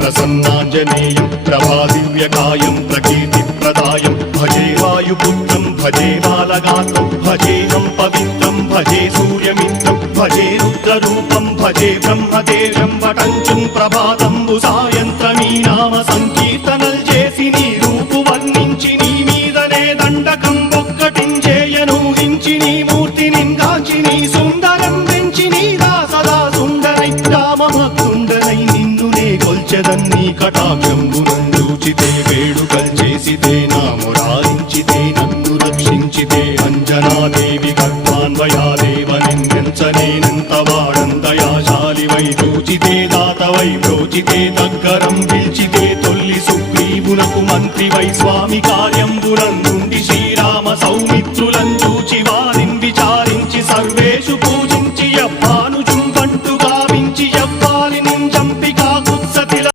ప్రసన్నాంజనేయం ప్రభాదివ్యకాయం ప్రకీర్తిప్రదాయం భజే వాయుపుత్రం భజే బాలగాత్రం భజేహం పవిత్రం భజే సూర్యమిత్రం భజే రుద్రరూపం భజే బ్రహ్మదేవం వటంచుం ప్రభాతంబు సాయంత్రమీ నామ సంకీర్తనల్ చేసి నీ రూపు వర్ణించి నీ మీదనే దండకం ఒక్కటించేయనూహించి నీ మూర్తిని గాంచి నీ సుందరం పెంచి నీ దాసదా సుందరై రామభక్తుండరై నిన్నునే కొల్చెదన్నీ కటాక్షంబునందూచితే వేడుకల్ చేసితే నా మురారించితే నన్ను రక్షించితే అంజనాదేవి గర్భాన్వయాదేవనెంచనేనంత వాడందయాశాలివై చూచితే దాతవై బ్రోచితే దగ్గరం పిల్చితే తొల్లి సుగ్రీవునకు మంత్రివై స్వామి కార్యంబునందుండి శ్రీరామ సౌమిత్రుల